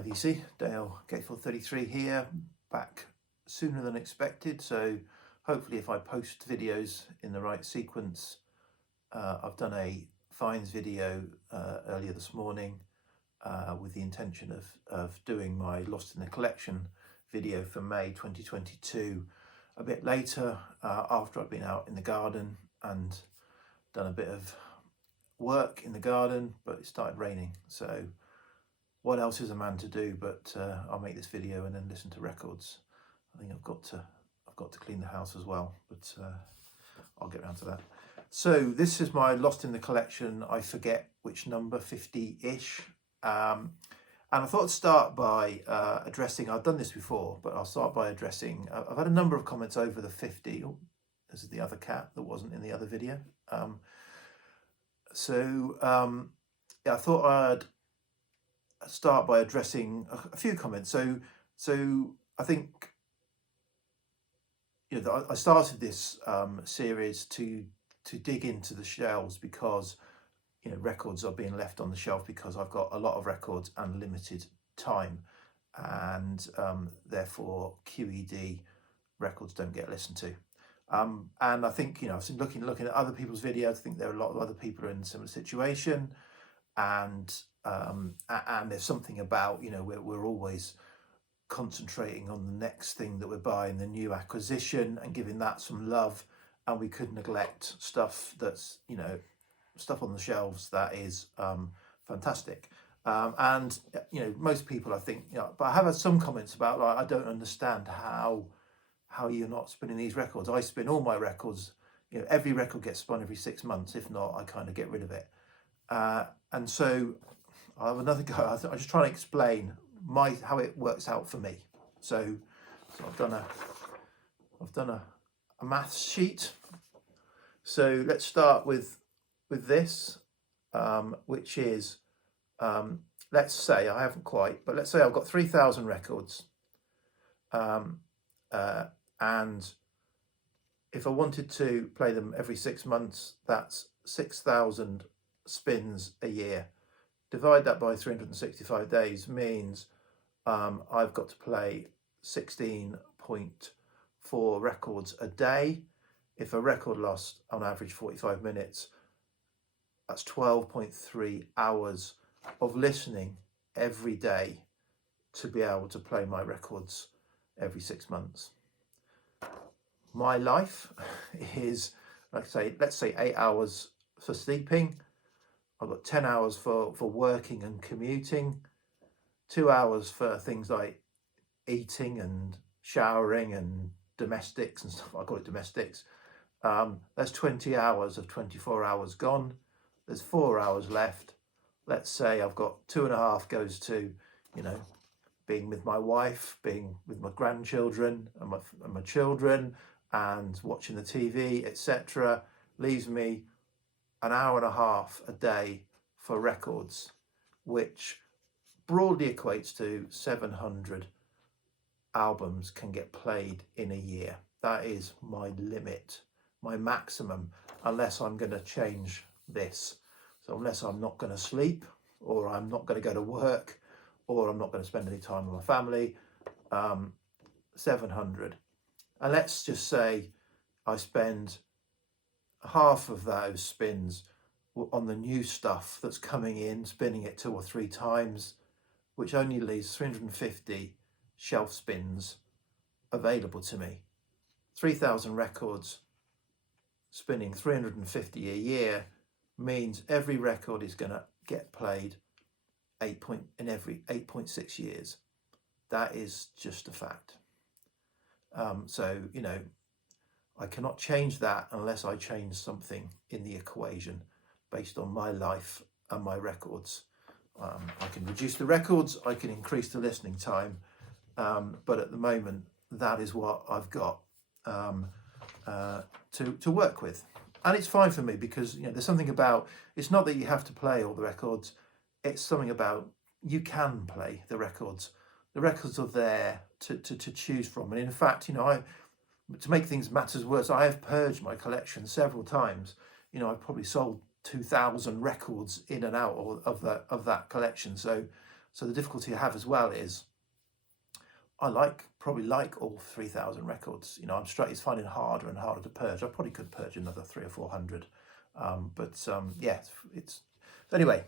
Hi VC, Dale Gatefield 33 here, back sooner than expected. So hopefully if I post videos in the right sequence, I've done a finds video earlier this morning with the intention of doing my Lost in the Collection video for May 2022 a bit later, after I've been out in the garden and done a bit of work in the garden, but it started raining. So what else is a man to do but I'll make this video and then listen to records. I think I've got to clean the house as well, but I'll get around to that. So this is my Lost in the Collection, I forget which number, 50-ish. And I thought I'd start by addressing, I've done this before, but I'll start by addressing, I've had a number of comments over the 50. Oh, this is the other cat that wasn't in the other video. Yeah, I thought I'd start by addressing a few comments. So I think, you know, I started this series to dig into the shelves because, you know, records are being left on the shelf because I've got a lot of records and limited time, and therefore QED records don't get listened to. And I think, you know, I've been looking at other people's videos. I think there are a lot of other people who are in a similar situation, and there's something about, you know, we're always concentrating on the next thing that we're buying, the new acquisition, and giving that some love, and we could neglect stuff that's, you know, stuff on the shelves that is fantastic. And you know, most people, I think, you know, but I have had some comments about, like, I don't understand how you're not spinning these records. I spin all my records, you know, every record gets spun every 6 months. If not, I kind of get rid of it. And so I have another go. I'm just trying to explain how it works out for me. So I've done a maths sheet. So let's start with this, which is, let's say, I haven't quite, but let's say I've got 3,000 records. And if I wanted to play them every 6 months, that's 6,000 spins a year. Divide that by 365 days means I've got to play 16.4 records a day. If a record lasts on average 45 minutes, that's 12.3 hours of listening every day to be able to play my records every 6 months. My life is, like I say, let's say 8 hours for sleeping. I've got 10 hours for working and commuting, 2 hours for things like eating and showering and domestics and stuff. I call it domestics. That's 20 hours of 24 hours gone. There's 4 hours left. Let's say I've got 2.5 goes to, you know, being with my wife, being with my grandchildren and my children, and watching the TV, etc. Leaves me 1.5 hours a day for records, which broadly equates to 700 albums can get played in a year. That is my limit, my maximum, unless I'm going to change this. So unless I'm not going to sleep, or I'm not going to go to work, or I'm not going to spend any time with my family, 700. And let's just say I spend half of those spins on the new stuff that's coming in, spinning it 2 or 3 times, which only leaves 350 shelf spins available to me. 3,000 records, spinning 350 a year means every record is going to get played in every 8.6 years. That is just a fact. So, you know, I cannot change that unless I change something in the equation based on my life and my records. I can reduce the records, I can increase the listening time, but at the moment, that is what I've got to work with. And it's fine for me because, you know, there's something about, it's not that you have to play all the records, it's something about you can play the records. The records are there to choose from. And in fact, you know, to make things matters worse, I have purged my collection several times. You know, I've probably sold 2,000 records in and out of that collection. So So the difficulty I have as well is I probably like all 3,000 records. You know, it's finding harder and harder to purge. I probably could purge another 300 or 400, yeah, it's anyway.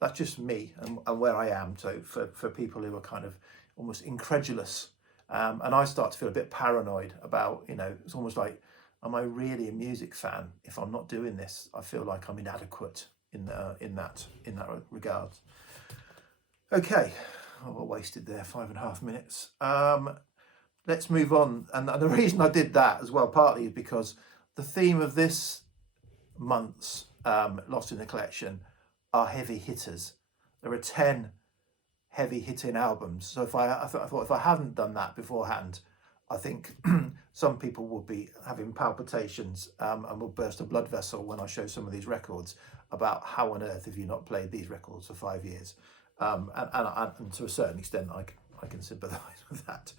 That's just me and where I am. So for people who are kind of almost incredulous, and I start to feel a bit paranoid about, you know, it's almost like, am I really a music fan? If I'm not doing this, I feel like I'm inadequate in that regard. Okay, oh, I wasted there 5.5 minutes. Let's move on. And the reason I did that as well, partly, is because the theme of this month's Lost in the Collection are heavy hitters. There are 10 heavy hitting albums. So I thought if I hadn't done that beforehand, I think some people will be having palpitations and will burst a blood vessel when I show some of these records about how on earth have you not played these records for 5 years. And to a certain extent, I can sympathise with that.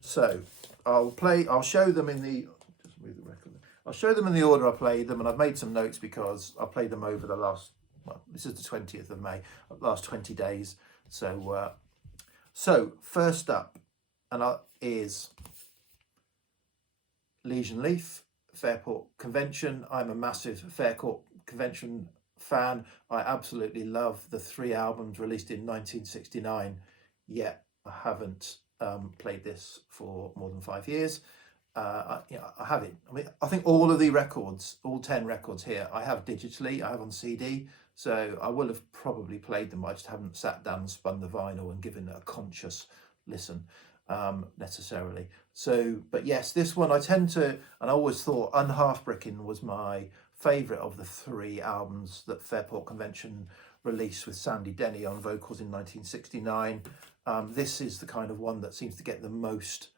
So I'll show them in the, just move the record. I'll show them in the order I played them, and I've made some notes because I played them over the last, well, this is the 20th of May, last 20 days. So first up is Legion Leaf, Fairport Convention. I'm a massive Fairport Convention fan. I absolutely love the 3 albums released in 1969, yet I haven't played this for more than 5 years. I have it. I mean, I think all of the records, all 10 records here, I have digitally, I have on CD, so I will have probably played them. I just haven't sat down and spun the vinyl and given it a conscious listen necessarily. So, but yes, this one I tend to, and I always thought Unhalf Bricking was my favourite of the 3 albums that Fairport Convention released with Sandy Denny on vocals in 1969. This is the kind of one that seems to get the most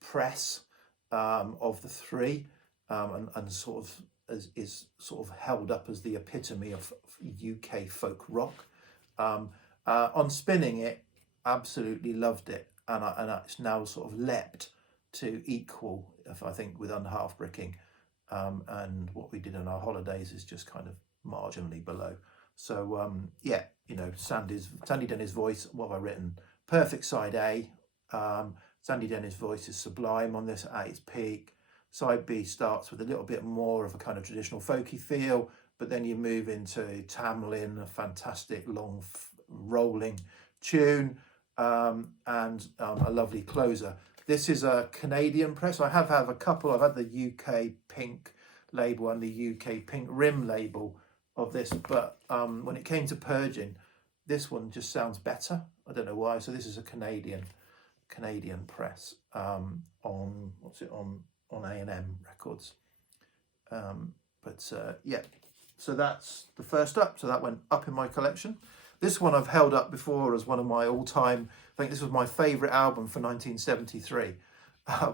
press of the 3, and sort of is sort of held up as the epitome of UK folk rock. On spinning it, absolutely loved it, and it's now sort of leapt to equal, if I think, with Unhalf Bricking, and what we did on our holidays is just kind of marginally below. So yeah, you know, Sandy Denny's voice. What have I written? Perfect side A. Sandy Denny's voice is sublime on this at its peak. Side B starts with a little bit more of a kind of traditional folky feel, but then you move into Tamlin, a fantastic long rolling tune, and a lovely closer. This is a Canadian press. I have had a couple. I've had the UK Pink label and the UK Pink Rim label of this, but when it came to purging, this one just sounds better. I don't know why. So this is a Canadian press on A&M Records. Yeah, so that's the first up. So that went up in my collection. This one I've held up before as one of my all-time. I think this was my favourite album for 1973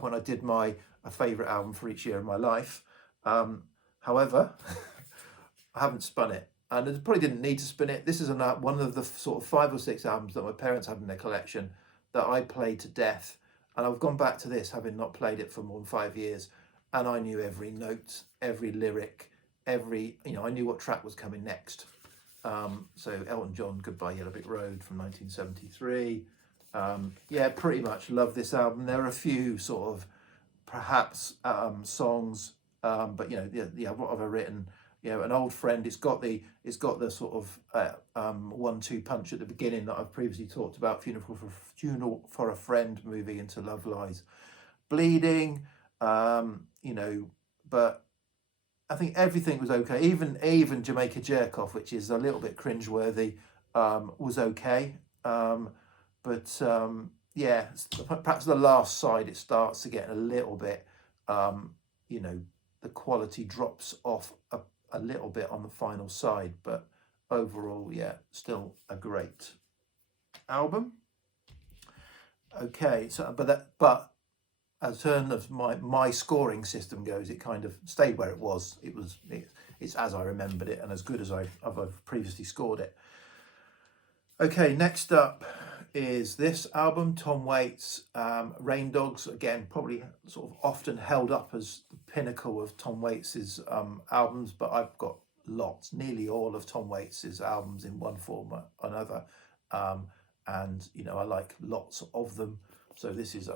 when I did my favourite album for each year of my life. However, I haven't spun it, and I probably didn't need to spin it. This is one of the sort of 5 or 6 albums that my parents had in their collection that I played to death, and I've gone back to this having not played it for more than 5 years, and I knew every note, every lyric, I knew what track was coming next. So Elton John, Goodbye Yellow Brick Road from 1973. Yeah, pretty much love this album. There are a few sort of perhaps songs, but you know, yeah, what have I written? You know, An Old Friend. It's got the sort of 1-2 punch at the beginning that I've previously talked about. Funeral for a Friend moving into Love Lies, Bleeding. You know, but I think everything was okay. Even Jamaica Jerk Off, which is a little bit cringeworthy, was okay. Yeah, perhaps the last side, it starts to get a little bit, you know, the quality drops off a little bit on the final side, but overall, yeah, still a great album. Okay, so but as terms of my scoring system goes, it kind of stayed where it was. It's as I remembered it and as good as I've previously scored it. Okay, next up is this album, Tom Waits, Rain Dogs. Again, probably sort of often held up as the pinnacle of Tom Waits's albums, but I've got lots, nearly all of Tom Waits' albums in one form or another, and you know, I like lots of them. So this is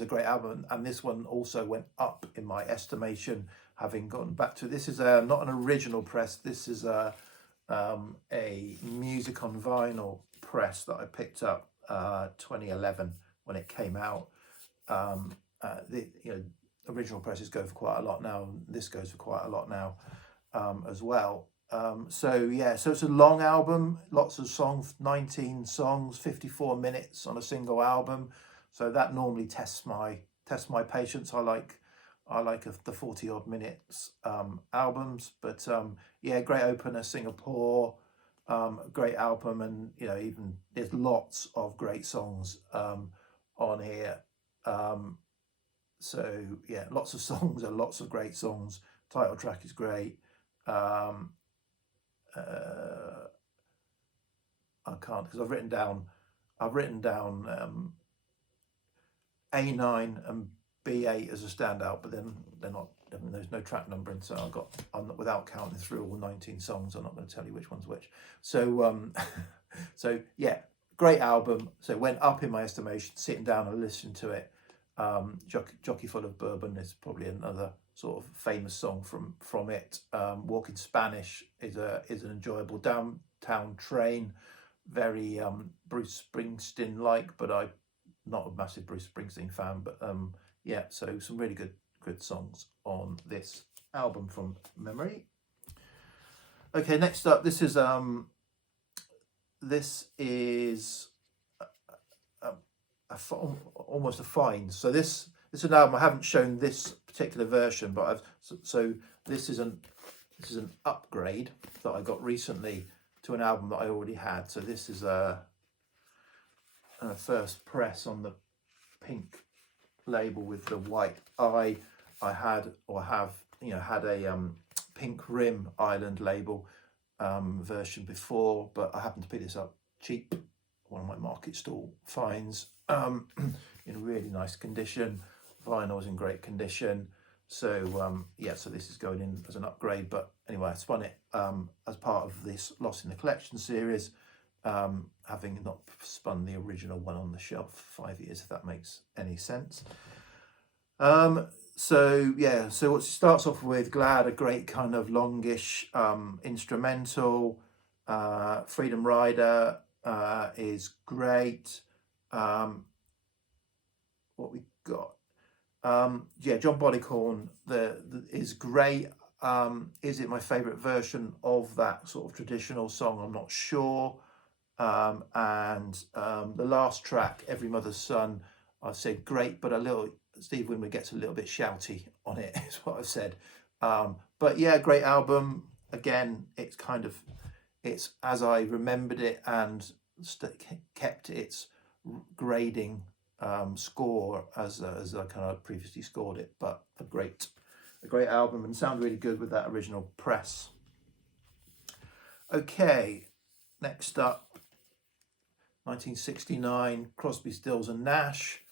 a great album, and this one also went up in my estimation, having gone back to this is not an original press. This is a music on vinyl press that I picked up 2011 when it came out. The original presses go for quite a lot now. This goes for quite a lot now as well. So it's a long album, lots of songs, 19 songs, 54 minutes on a single album. So that normally tests my patience. I like the 40 odd minutes albums, but great opener, Singapore, great album, and you know, even there's lots of great songs on here. So yeah, lots of songs and lots of great songs. Title track is great. I can't, because I've written down A9 and B8 as a standout, but then they're not. I mean, there's no track numbering, so I'm not, without counting through all 19 songs. I'm not going to tell you which one's which. So so yeah, great album. So it went up in my estimation. Sitting down and listening to it. Jockey Full of Bourbon is probably another sort of famous song from it. Walking Spanish is an enjoyable. Downtown Train, very Bruce Springsteen like, but I'm not a massive Bruce Springsteen fan. But so some really good songs on this album from memory. Okay, next up, this is almost a find. So this is an album. I haven't shown this particular version, but this is an upgrade that I got recently to an album that I already had. So this is a first press on the pink label with the white eye. I have a pink rim island label version before, but I happened to pick this up cheap, one of my market stall finds, in really nice condition. Vinyl is in great condition. So so this is going in as an upgrade. But anyway, I spun it as part of this Lost in the Collection series, having not spun the original one on the shelf for 5 years, if that makes any sense. So what starts off with Glad, a great kind of longish instrumental. Freedom Rider is great. What we got? John Barleycorn is great. Is it my favourite version of that sort of traditional song? I'm not sure. And the last track, Every Mother's Son, I said great, but Steve Winwood gets a little bit shouty on it, is what I've said. But yeah, great album. Again, it's as I remembered it and kept its grading score as I kind of previously scored it. But a great album, and sounds really good with that original press. Okay, next up, 1969, Crosby, Stills and Nash.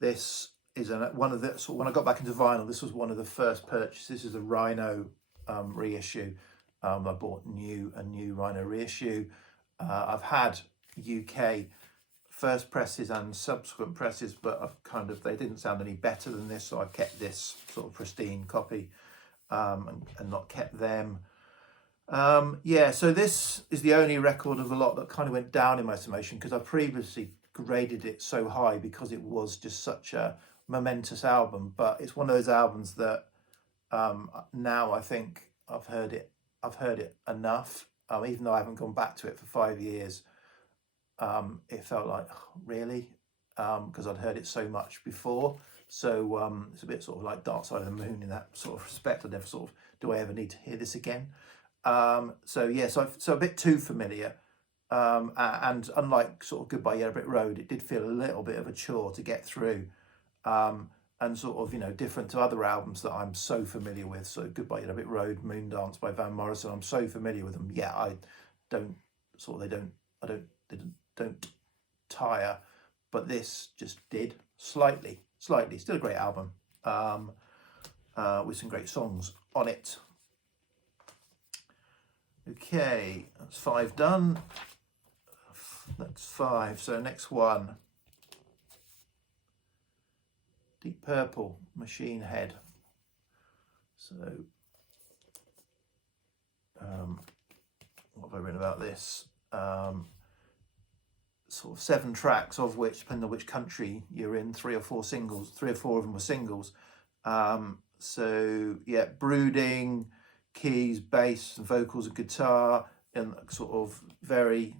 This is one of the, so when I got back into vinyl, this was one of the first purchases. This is a Rhino reissue. I bought a new Rhino reissue. I've had UK first presses and subsequent presses, but they didn't sound any better than this, so I've kept this sort of pristine copy and not kept them. So this is the only record of the lot that kind of went down in my estimation, because I previously graded it so high because it was just such a momentous album. But it's one of those albums that now I think I've heard it enough. Even though I haven't gone back to it for 5 years, it felt like, really, because I'd heard it so much before. So it's a bit sort of like Dark Side of the Moon in that sort of respect. I never sort of, do I ever need to hear this again? So a bit too familiar. And unlike sort of Goodbye Yellow Brick Road, it did feel a little bit of a chore to get through. And sort of, different to other albums that I'm so familiar with. So Goodbye Yellow Brick Road, Moondance by Van Morrison, I'm so familiar with them. Yeah, they don't tire, but this just did slightly. Still a great album, with some great songs on it. Okay, that's 5 done. That's 5. So next one, Deep Purple, Machine Head. So what have I written about this? Sort of 7 tracks, of which, depending on which country you're in, 3 or 4 singles. 3 or 4 of them were singles. So yeah, brooding, keys, bass, vocals, and guitar, and sort of very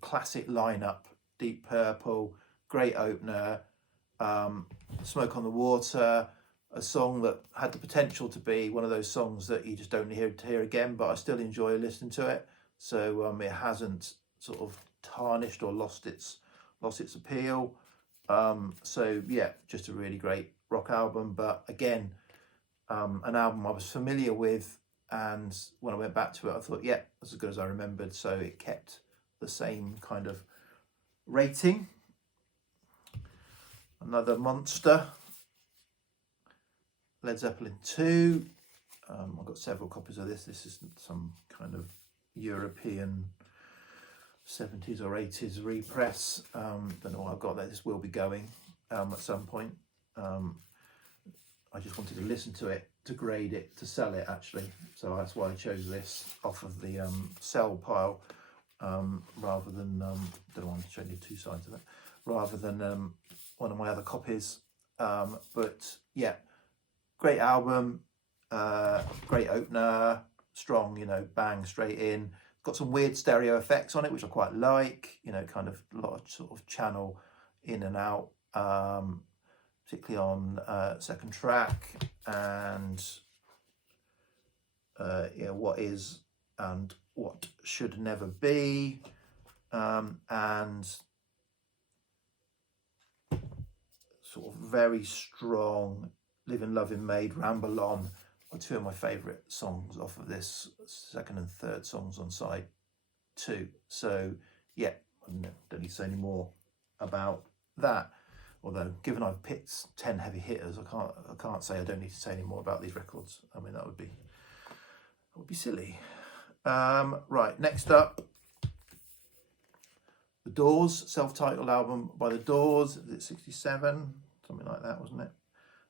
classic lineup. Deep Purple, great opener. Smoke on the Water, a song that had the potential to be one of those songs that you just don't hear again, but I still enjoy listening to it. So it hasn't sort of tarnished or lost its appeal. So yeah, just a really great rock album. But again, an album I was familiar with, and when I went back to it, I thought, yeah, that's as good as I remembered. So it kept the same kind of rating. Another monster, Led Zeppelin II. I've got several copies of this. This is some kind of European 70s or 80s repress. Don't know what I've got there. This will be going at some point. I just wanted to listen to it, to grade it, to sell it actually. So that's why I chose this off of the sell pile, rather than, don't want to show you 2 sides of it, rather than one of my other copies. But yeah, great album, great opener, strong, bang straight in. Got some weird stereo effects on it, which I quite like, kind of a lot of sort of channel in and out, particularly on second track, and What Is and What Should Never Be, and sort of very strong Living, Loving, Made, Ramble On are 2 of my favourite songs off of this, second and third songs on side 2. So yeah, I don't need to say any more about that. Although, given I've picked 10 heavy hitters, I can't say I don't need to say any more about these records. I mean, that would be silly. Right, next up, The Doors, self-titled album by The Doors. Is it 67? Something like that, wasn't it?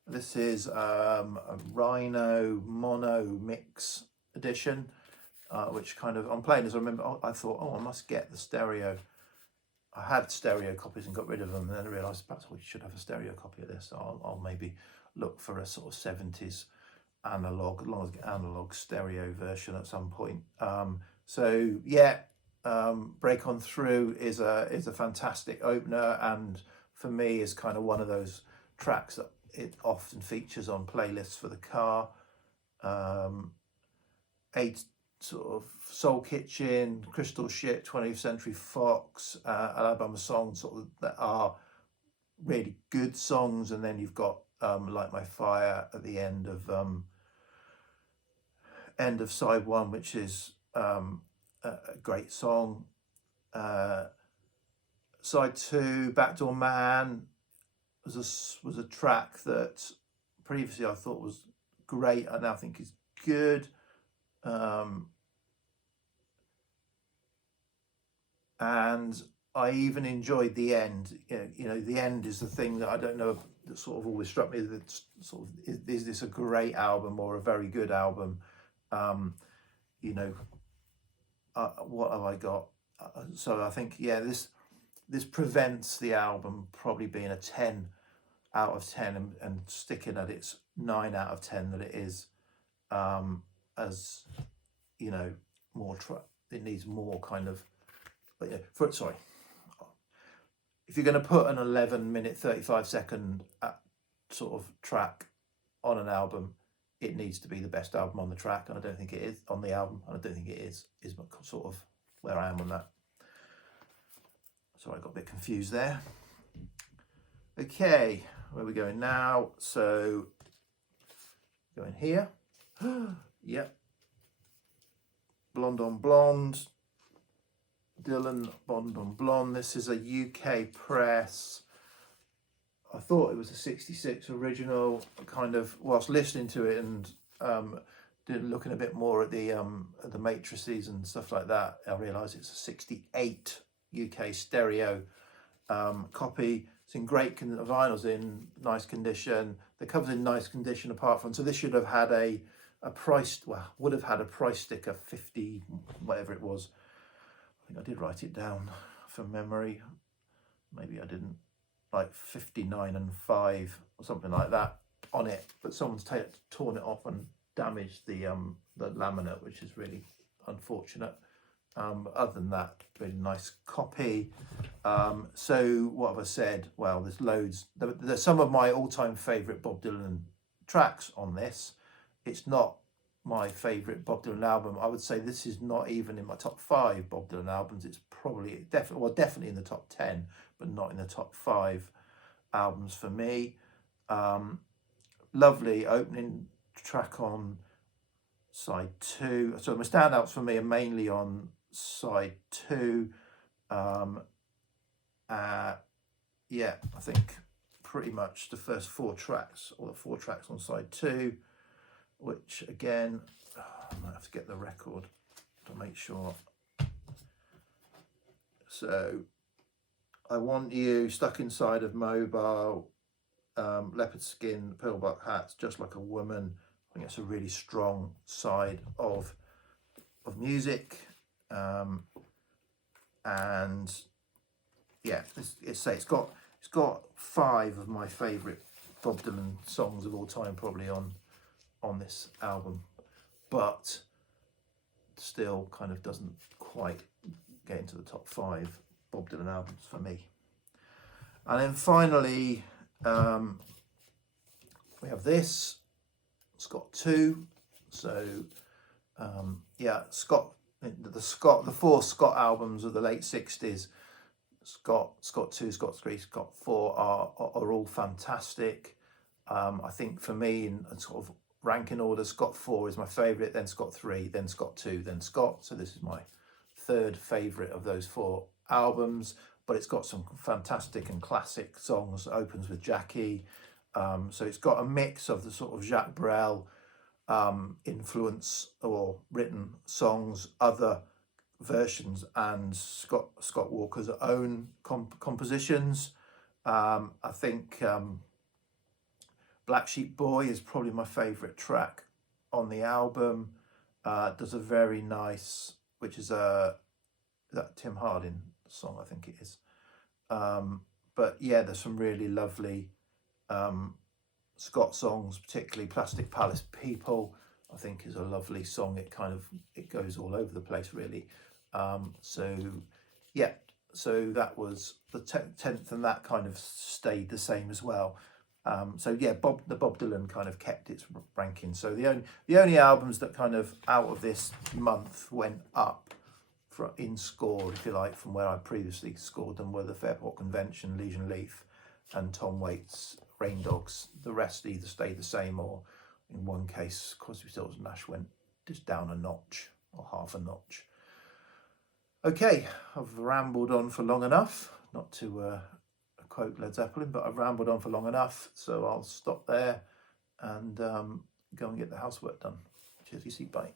This is a Rhino mono mix edition, which kind of, I'm playing as I remember, I thought, I must get the stereo. I had stereo copies and got rid of them, and then I realised perhaps we should have a stereo copy of this. So I'll maybe look for a sort of 70s analog stereo version at some point. So yeah, Break On Through is a fantastic opener, and for me is kind of one of those tracks that it often features on playlists for the car. 8 sort of Soul Kitchen, Crystal Shit, 20th Century Fox, Alabama songs sort of that are really good songs, and then you've got Light My Fire at the end of side 1, which is a great song. Side 2, Backdoor Man, was a track that previously I thought was great. I now think is good. And I even enjoyed the end. The end is the thing that I don't know, that sort of always struck me, that sort of, is this a great album or a very good album? What have I got? So I think, yeah, this prevents the album probably being a 10 out of 10 and sticking at its 9 out of 10 that it is, as more it needs more kind of, but yeah, if you're going to put an 11-minute 35-second sort of track on an album, it needs to be the best album on the track, and I don't think it is on the album, and I don't think it is sort of where I am on that. Sorry, I got a bit confused there. Okay, where are we going now? So, going here. Yep. Blonde on Blonde. Dylan, Blonde on Blonde. This is a UK press. I thought it was a 66 original, kind of, whilst listening to it and looking a bit more at the matrices and stuff like that, I realised it's a 68 UK stereo copy. It's in great vinyl's in nice condition. The cover's in nice condition apart from, so this should have had a price, well, would have had a price sticker, 50, whatever it was. I think I did write it down from memory. Maybe I didn't, like 59 and 5 or something like that on it, but someone's torn it off and damaged the laminate, which is really unfortunate. Other than that, really nice copy. So what have I said? Well, there's loads. There's some of my all-time favourite Bob Dylan tracks on this. It's not my favourite Bob Dylan album. I would say this is not even in my top 5 Bob Dylan albums. It's probably definitely in the top 10, but not in the top 5 albums for me. Lovely opening track on side 2. So my standouts for me are mainly on side 2. Yeah, I think pretty much the first 4 tracks, or the 4 tracks on side 2, which again, I might have to get the record to make sure. So, I Want You, Stuck Inside of Mobile, Leopard Skin, Pearlbuck Hats, Just Like a Woman. I think it's a really strong side of music. And yeah, it's got 5 of my favourite Bob Dylan songs of all time probably on this album, but still kind of doesn't quite get into the top 5 Bob Dylan albums for me. And then finally, we have this Scot II. So yeah, Scot, the 4 Scot albums of the late 60s, Scot II, Scot III, Scot IV are all fantastic. I think for me, in sort of ranking order, Scot IV is my favourite, then Scot III, then Scot II, then Scot. So this is my 3rd favourite of those 4 albums, but it's got some fantastic and classic songs. It opens with Jackie. So it's got a mix of the sort of Jacques Brel influence or written songs, other versions, and Scott Walker's own compositions. I think Black Sheep Boy is probably my favourite track on the album. Does a very nice, which is that Tim Hardin song, I think it is. But yeah, there's some really lovely Scott songs, particularly Plastic Palace People, I think is a lovely song. It goes all over the place really. So yeah, so that was the 10th, and that kind of stayed the same as well. So yeah, the Bob Dylan kind of kept its ranking. So the only albums that kind of out of this month went up in score, if you like, from where I previously scored them were the Fairport Convention, Legion Leaf, and Tom Waits' Rain Dogs. The rest either stayed the same, or in one case, Crosby, Stills and Nash went just down a notch or half a notch. Okay, I've rambled on for long enough, not to quote Led Zeppelin, but I've rambled on for long enough, so I'll stop there and go and get the housework done. Cheers, you see, bye.